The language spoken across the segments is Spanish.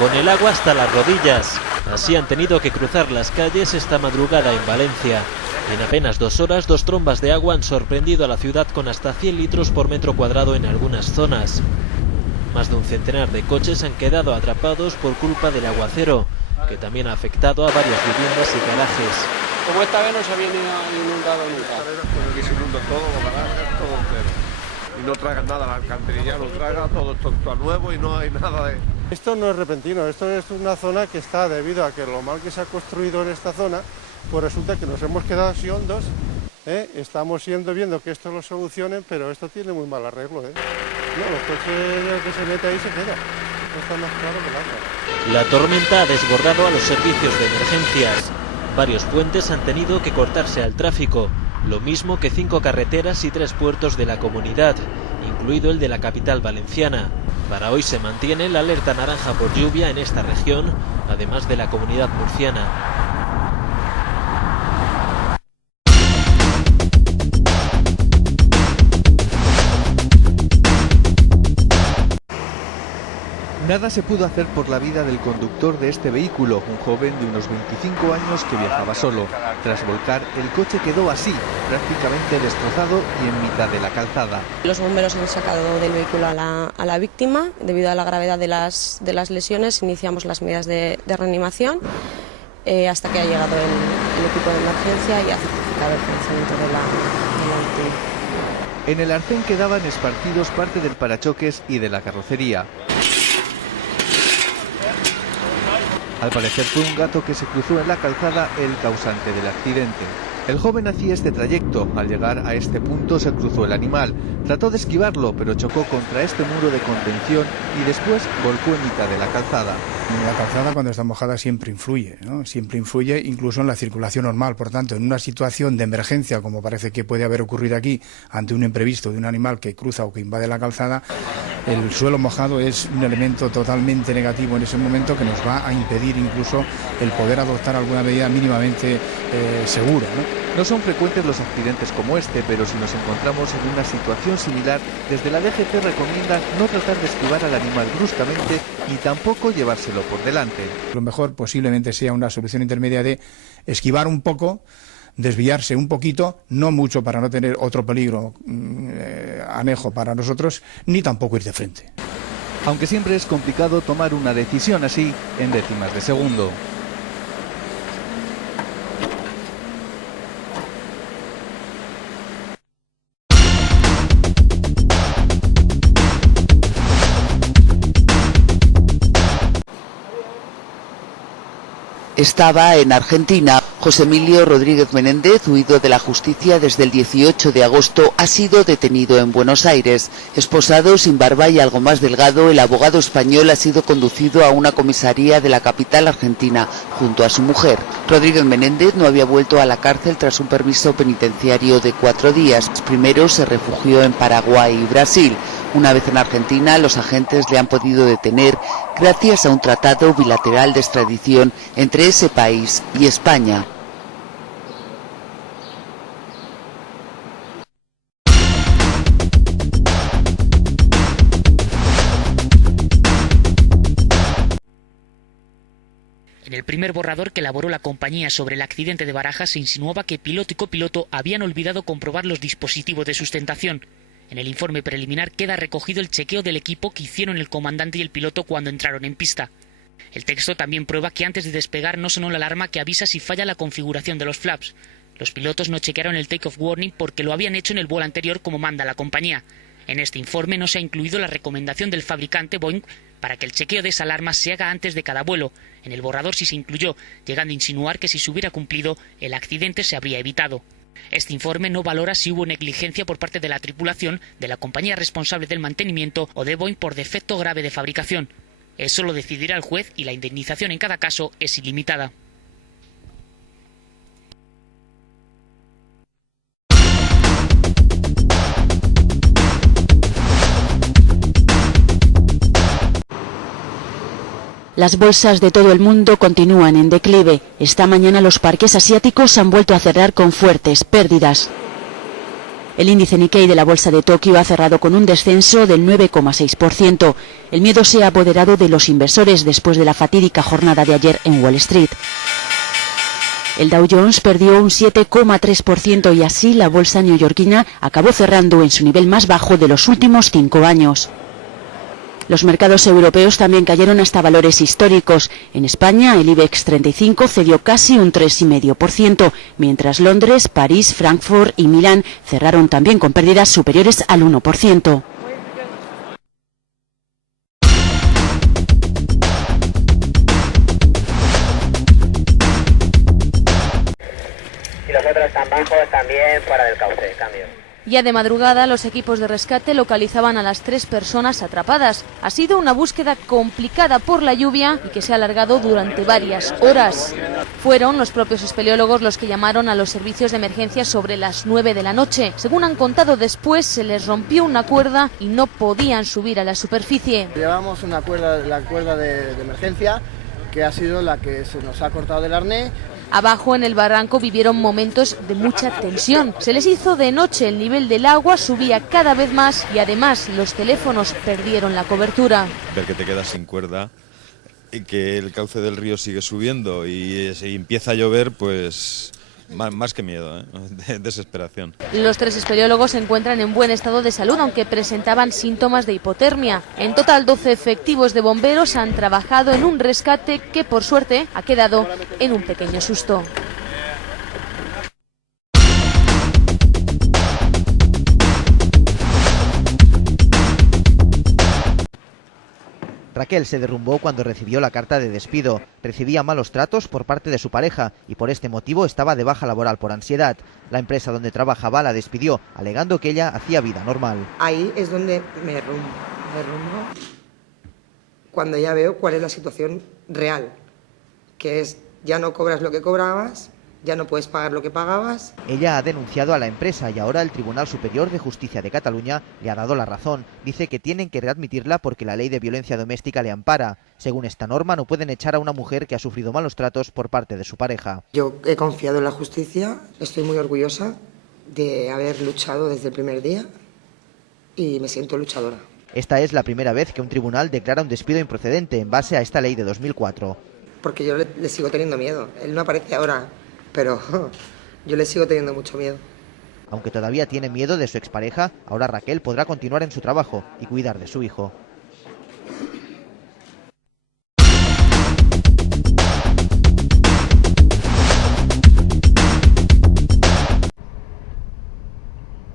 con el agua hasta las rodillas. Así han tenido que cruzar las calles esta madrugada en Valencia. En apenas 2 horas, 2 trombas de agua han sorprendido a la ciudad con hasta 100 litros por metro cuadrado en algunas zonas. Más de un centenar de coches han quedado atrapados por culpa del aguacero, que también ha afectado a varias viviendas y garajes. Como esta vez no se había inundado nunca. Pues aquí se inunda todo, los garajes, todo entero. Y no tragan nada, la alcantarilla no traga, todo esto está nuevo y no hay nada de... Esto no es repentino, esto es una zona que está debido a que lo mal que se ha construido en esta zona, pues resulta que nos hemos quedado así hondos, estamos viendo que esto lo solucionen, pero esto tiene muy mal arreglo. No, los coches que se mete ahí se queda, no está más claro que el agua. La tormenta ha desbordado a los servicios de emergencias. Varios puentes han tenido que cortarse al tráfico, lo mismo que 5 carreteras y 3 puertos de la comunidad, incluido el de la capital valenciana. Para hoy se mantiene la alerta naranja por lluvia en esta región, además de la comunidad murciana. Nada se pudo hacer por la vida del conductor de este vehículo, un joven de unos 25 años que viajaba solo. Tras volcar, el coche quedó así, prácticamente destrozado y en mitad de la calzada. Los bomberos han sacado del vehículo a la víctima. Debido a la gravedad de las lesiones, iniciamos las medidas de reanimación hasta que ha llegado el equipo de emergencia y ha certificado el fallecimiento de la víctima. En el arcén quedaban esparcidos parte del parachoques y de la carrocería. Al parecer fue un gato que se cruzó en la calzada el causante del accidente. El joven hacía este trayecto. Al llegar a este punto se cruzó el animal. Trató de esquivarlo, pero chocó contra este muro de contención y después volcó en mitad de la calzada. La calzada cuando está mojada siempre influye, ¿no? Siempre influye incluso en la circulación normal. Por tanto, en una situación de emergencia, como parece que puede haber ocurrido aquí, ante un imprevisto de un animal que cruza o que invade la calzada, el suelo mojado es un elemento totalmente negativo en ese momento que nos va a impedir incluso el poder adoptar alguna medida mínimamente segura, ¿no? No son frecuentes los accidentes como este, pero si nos encontramos en una situación similar, desde la DGT recomiendan no tratar de esquivar al animal bruscamente y tampoco llevárselo por delante. Lo mejor posiblemente sea una solución intermedia de esquivar un poco, desviarse un poquito, no mucho para no tener otro peligro anejo para nosotros, ni tampoco ir de frente. Aunque siempre es complicado tomar una decisión así en décimas de segundo. Estaba en Argentina. José Emilio Rodríguez Menéndez, huido de la justicia desde el 18 de agosto, ha sido detenido en Buenos Aires. Esposado, sin barba y algo más delgado, el abogado español ha sido conducido a una comisaría de la capital argentina, junto a su mujer. Rodríguez Menéndez no había vuelto a la cárcel tras un permiso penitenciario de 4 días. Primero se refugió en Paraguay y Brasil. Una vez en Argentina, los agentes le han podido detener gracias a un tratado bilateral de extradición entre ese país y España. En el primer borrador que elaboró la compañía sobre el accidente de Barajas se insinuaba que piloto y copiloto habían olvidado comprobar los dispositivos de sustentación. En el informe preliminar queda recogido el chequeo del equipo que hicieron el comandante y el piloto cuando entraron en pista. El texto también prueba que antes de despegar no sonó la alarma que avisa si falla la configuración de los flaps. Los pilotos no chequearon el take-off warning porque lo habían hecho en el vuelo anterior como manda la compañía. En este informe no se ha incluido la recomendación del fabricante Boeing para que el chequeo de esa alarma se haga antes de cada vuelo. En el borrador sí se incluyó, llegando a insinuar que si se hubiera cumplido, el accidente se habría evitado. Este informe no valora si hubo negligencia por parte de la tripulación, de la compañía responsable del mantenimiento o de Boeing por defecto grave de fabricación. Eso lo decidirá el juez y la indemnización en cada caso es ilimitada. Las bolsas de todo el mundo continúan en declive. Esta mañana los parques asiáticos han vuelto a cerrar con fuertes pérdidas. El índice Nikkei de la bolsa de Tokio ha cerrado con un descenso del 9,6%. El miedo se ha apoderado de los inversores después de la fatídica jornada de ayer en Wall Street. El Dow Jones perdió un 7,3% y así la bolsa neoyorquina acabó cerrando en su nivel más bajo de los últimos 5 años. Los mercados europeos también cayeron hasta valores históricos. En España, el IBEX 35 cedió casi un 3,5%, mientras Londres, París, Frankfurt y Milán cerraron también con pérdidas superiores al 1%. Y los otros están bajos, también fuera del cauce, cambio. Ya de madrugada, los equipos de rescate localizaban a las 3 personas atrapadas. Ha sido una búsqueda complicada por la lluvia y que se ha alargado durante varias horas. Fueron los propios espeleólogos los que llamaron a los servicios de emergencia sobre las 9 de la noche. Según han contado después, se les rompió una cuerda y no podían subir a la superficie. Llevamos una cuerda, la cuerda de emergencia, que ha sido la que se nos ha cortado del arnés. Abajo en el barranco vivieron momentos de mucha tensión. Se les hizo de noche, el nivel del agua subía cada vez más y además los teléfonos perdieron la cobertura. Ver que te quedas sin cuerda y que el cauce del río sigue subiendo y empieza a llover, pues más que miedo, desesperación. Los 3 espeleólogos se encuentran en buen estado de salud, aunque presentaban síntomas de hipotermia. En total, 12 efectivos de bomberos han trabajado en un rescate que, por suerte, ha quedado en un pequeño susto. Raquel se derrumbó cuando recibió la carta de despido. Recibía malos tratos por parte de su pareja y por este motivo estaba de baja laboral por ansiedad. La empresa donde trabajaba la despidió, alegando que ella hacía vida normal. Ahí es donde me derrumbo. Cuando ya veo cuál es la situación real, que es ya no cobras lo que cobrabas, ya no puedes pagar lo que pagabas. Ella ha denunciado a la empresa y ahora el Tribunal Superior de Justicia de Cataluña le ha dado la razón. Dice que tienen que readmitirla porque la ley de violencia doméstica le ampara. Según esta norma, no pueden echar a una mujer que ha sufrido malos tratos por parte de su pareja. Yo he confiado en la justicia, estoy muy orgullosa de haber luchado desde el primer día y me siento luchadora. Esta es la primera vez que un tribunal declara un despido improcedente en base a esta ley de 2004. Porque yo le sigo teniendo miedo. Él no aparece ahora, pero yo le sigo teniendo mucho miedo. Aunque todavía tiene miedo de su expareja, ahora Raquel podrá continuar en su trabajo y cuidar de su hijo.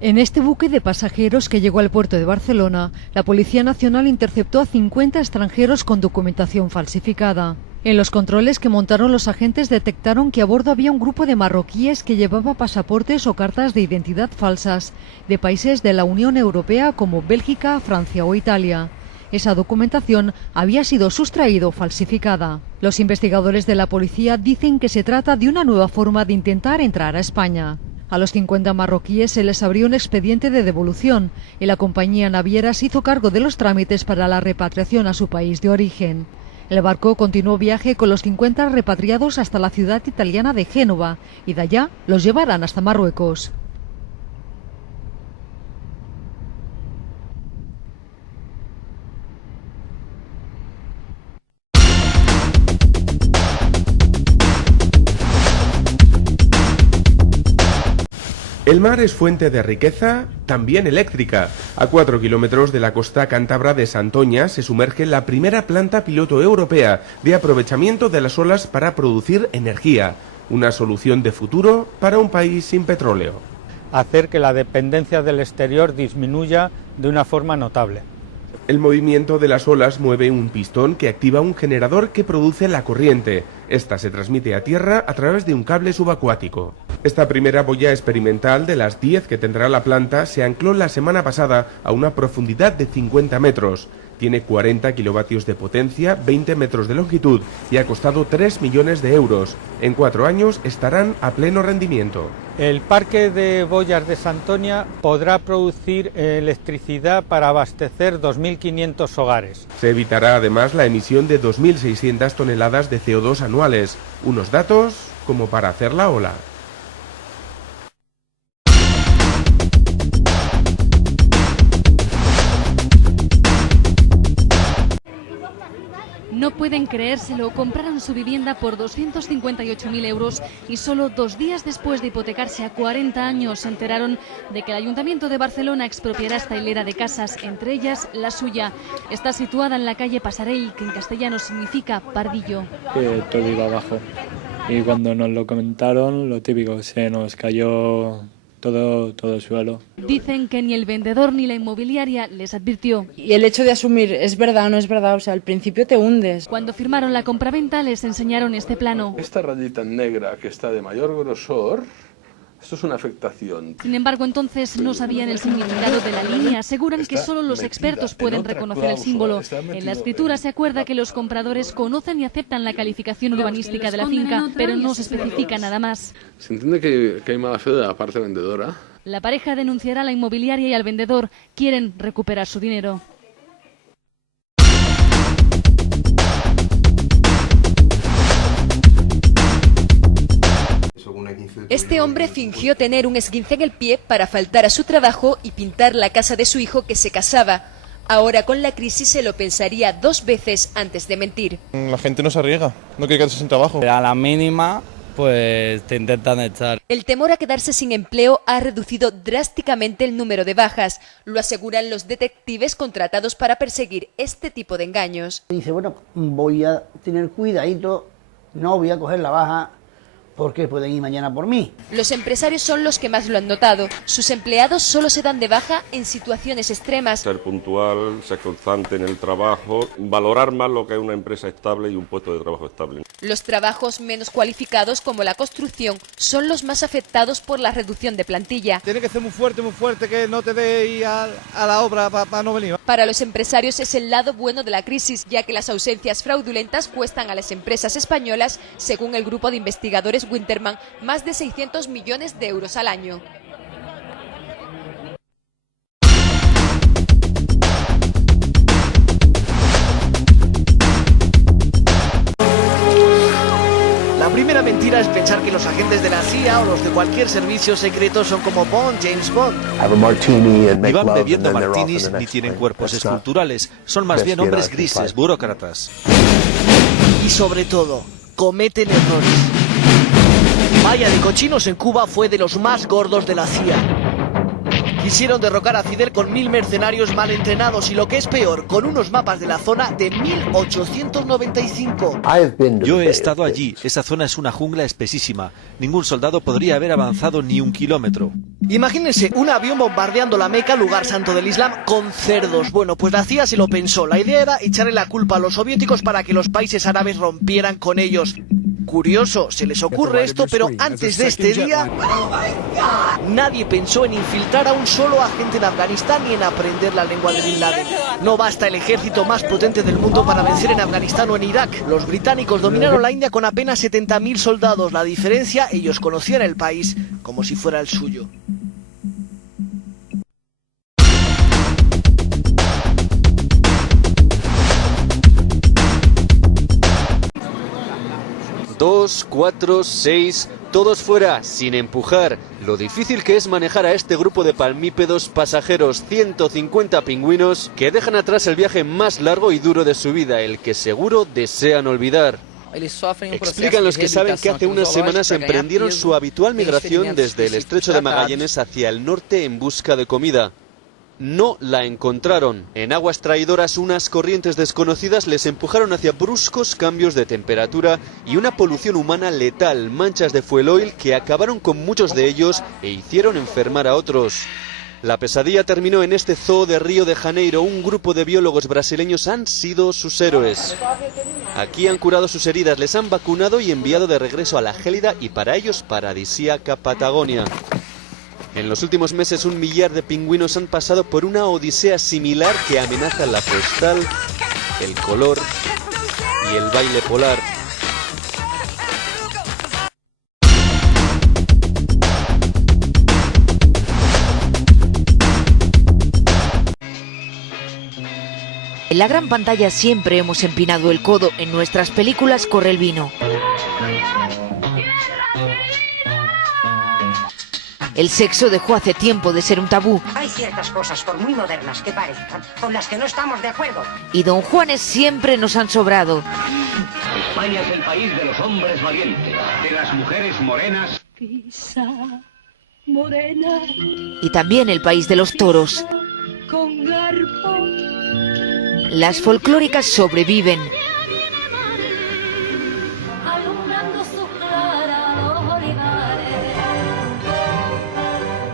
En este buque de pasajeros que llegó al puerto de Barcelona, la Policía Nacional interceptó a 50 extranjeros con documentación falsificada. En los controles que montaron los agentes detectaron que a bordo había un grupo de marroquíes que llevaba pasaportes o cartas de identidad falsas de países de la Unión Europea como Bélgica, Francia o Italia. Esa documentación había sido sustraída o falsificada. Los investigadores de la policía dicen que se trata de una nueva forma de intentar entrar a España. A los 50 marroquíes se les abrió un expediente de devolución y la compañía naviera se hizo cargo de los trámites para la repatriación a su país de origen. El barco continuó viaje con los 50 repatriados hasta la ciudad italiana de Génova y de allá los llevarán hasta Marruecos. El mar es fuente de riqueza, también eléctrica. A 4 kilómetros de la costa cántabra de Santoña se sumerge la primera planta piloto europea de aprovechamiento de las olas para producir energía. Una solución de futuro para un país sin petróleo. Hacer que la dependencia del exterior disminuya de una forma notable. El movimiento de las olas mueve un pistón que activa un generador que produce la corriente. Esta se transmite a tierra a través de un cable subacuático. Esta primera boya experimental de las 10 que tendrá la planta se ancló la semana pasada a una profundidad de 50 metros. Tiene 40 kilovatios de potencia, 20 metros de longitud y ha costado 3 millones de euros. En 4 años estarán a pleno rendimiento. El parque de boyas de Santoña podrá producir electricidad para abastecer 2.500 hogares. Se evitará además la emisión de 2.600 toneladas de CO2 anuales. Unos datos como para hacer la ola. pueden creérselo, compraron su vivienda por 258.000 euros y solo 2 días después de hipotecarse a 40 años se enteraron de que el Ayuntamiento de Barcelona expropiará esta hilera de casas, entre ellas la suya. Está situada en la calle Pasarell, que en castellano significa pardillo. Todo iba abajo y cuando nos lo comentaron, lo típico, se nos cayó todo el suelo. Dicen que ni el vendedor ni la inmobiliaria les advirtió. Y el hecho de asumir es verdad o no es verdad, o sea, al principio te hundes. Cuando firmaron la compraventa les enseñaron este plano. Esta rayita negra que está de mayor grosor, esto es una afectación. Sin embargo, entonces no sabían el significado de la línea. Aseguran que solo los expertos pueden reconocer el símbolo. En la escritura se acuerda que los compradores conocen y aceptan la calificación urbanística de la finca, pero no se especifica nada más. Se entiende que hay mala fe de la parte vendedora. La pareja denunciará a la inmobiliaria y al vendedor. Quieren recuperar su dinero. Este hombre fingió tener un esguince en el pie para faltar a su trabajo y pintar la casa de su hijo que se casaba. Ahora con la crisis se lo pensaría 2 veces antes de mentir. La gente no se arriesga, no quiere quedarse sin trabajo. A la mínima, pues te intentan echar. El temor a quedarse sin empleo ha reducido drásticamente el número de bajas. Lo aseguran los detectives contratados para perseguir este tipo de engaños. Dice, bueno, voy a tener cuidadito, no voy a coger la baja, porque pueden ir mañana por mí. Los empresarios son los que más lo han notado. Sus empleados solo se dan de baja en situaciones extremas. Ser puntual, ser constante en el trabajo, valorar más lo que es una empresa estable y un puesto de trabajo estable. Los trabajos menos cualificados, como la construcción, son los más afectados por la reducción de plantilla. Tiene que ser muy fuerte, que no te dé ir a la obra para no venir. Para los empresarios es el lado bueno de la crisis, ya que las ausencias fraudulentas cuestan a las empresas españolas, según el grupo de investigadores Winterman, más de 600 millones de euros al año. La primera mentira es pensar que los agentes de la CIA o los de cualquier servicio secreto son como Bond, James Bond. Ni van bebiendo martinis ni tienen cuerpos esculturales, son más bien hombres grises, burócratas. Y sobre todo, cometen errores. Vaya de cochinos en Cuba fue de los más gordos de la CIA. Quisieron derrocar a Fidel con 1000 mercenarios mal entrenados y, lo que es peor, con unos mapas de la zona de 1895. Yo he estado allí, esa zona es una jungla espesísima. Ningún soldado podría haber avanzado ni 1 kilómetro. Imagínense un avión bombardeando la Meca, lugar santo del Islam, con cerdos. Bueno, pues la CIA se lo pensó. La idea era echarle la culpa a los soviéticos para que los países árabes rompieran con ellos. Curioso, se les ocurre esto, pero antes de este día nadie pensó en infiltrar a un solo agente en Afganistán ni en aprender la lengua de Bin Laden. No basta el ejército más potente del mundo para vencer en Afganistán o en Irak. Los británicos dominaron la India con apenas 70.000 soldados. La diferencia, ellos conocían el país como si fuera el suyo. Dos, 4, 6, todos fuera, sin empujar. Lo difícil que es manejar a este grupo de palmípedos pasajeros, 150 pingüinos, que dejan atrás el viaje más largo y duro de su vida, el que seguro desean olvidar. Explican los que saben que hace unas semanas emprendieron su habitual migración desde el estrecho de Magallanes hacia el norte en busca de comida. No la encontraron. En aguas traidoras, unas corrientes desconocidas les empujaron hacia bruscos cambios de temperatura y una polución humana letal, manchas de fuel oil que acabaron con muchos de ellos e hicieron enfermar a otros. La pesadilla terminó en este zoo de Río de Janeiro. Un grupo de biólogos brasileños han sido sus héroes. Aquí han curado sus heridas, les han vacunado y enviado de regreso a la gélida y para ellos paradisíaca Patagonia. En los últimos meses 1 millar de pingüinos han pasado por una odisea similar que amenaza la postal, el color y el baile polar. En la gran pantalla siempre hemos empinado el codo, en nuestras películas corre el vino. El sexo dejó hace tiempo de ser un tabú. Hay ciertas cosas, por muy modernas que parezcan, con las que no estamos de acuerdo. Y don Juanes siempre nos han sobrado. España es el país de los hombres valientes, de las mujeres morenas. Morena. Y también el país de los toros. Con garfo. Las folclóricas sobreviven.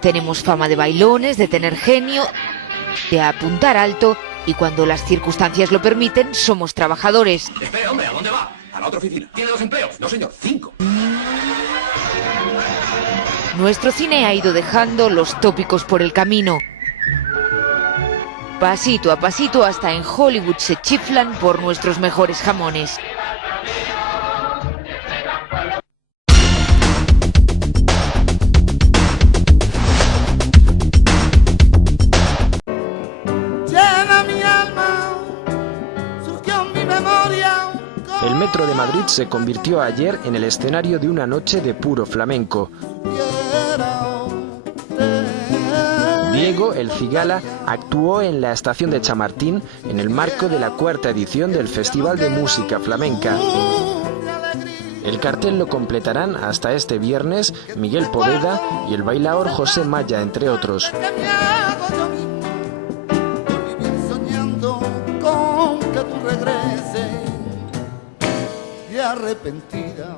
Tenemos fama de bailones, de tener genio, de apuntar alto y cuando las circunstancias lo permiten, somos trabajadores. Espere, hombre, ¿a dónde va? A la otra oficina. ¿Tiene 2 empleos? No, señor, 5. Nuestro cine ha ido dejando los tópicos por el camino. Pasito a pasito hasta en Hollywood se chiflan por nuestros mejores jamones. El Metro de Madrid se convirtió ayer en el escenario de una noche de puro flamenco. Diego, el cigala, actuó en la estación de Chamartín en el marco de la 4ª edición del Festival de Música Flamenca. El cartel lo completarán hasta este viernes Miguel Poveda y el bailaor José Maya, entre otros. Arrepentida.